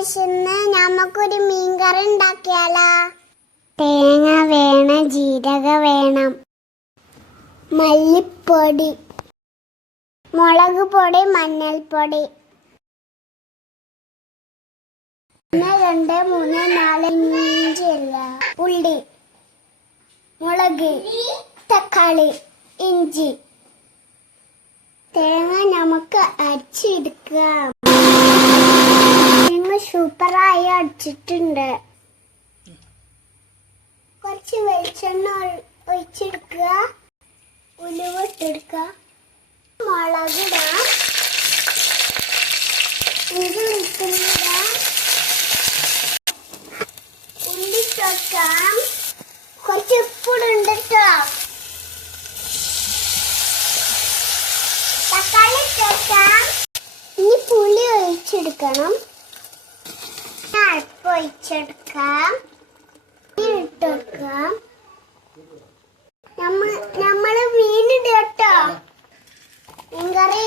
Guys, നമുക്കൊരു മീൻകറി ഉണ്ടാക്കിയാലോ? തേങ്ങ വേണം, ജീരക വേണം, മല്ലിപ്പൊടി, മുളക് പൊടി, മഞ്ഞൾപ്പൊടി, 1 2 3 4 ഇഞ്ചിയല്ല, ഉള്ളി, മുളക്, തക്കാളി, ഇഞ്ചി. തേങ്ങ നമുക്ക് അരച്ചെടുക്കാം. തേങ്ങ സൂപ്പറായി അടിച്ചിട്ടുണ്ട്. കുറച്ച് വെളിച്ചെണ്ണ ഒഴിച്ചെടുക്കുക, ഉലുവ ഇട്ടെടുക്കുക, മുളകിടാം, ഇത് ഇട്ടിടാം, ഉള്ളി ചേർക്കാം, കുറച്ച് ഉപ്പിടുണ്ട് കേട്ടോ, തക്കാളി ചേർക്കാം. ഇനി പുളി ഒഴിച്ചെടുക്കണം. അല്പം ഒഴിച്ചെടുക്കാം, ഇട്ടെടുക്കാം. നമ്മള് മീനിട കേട്ടോ. മീൻകറി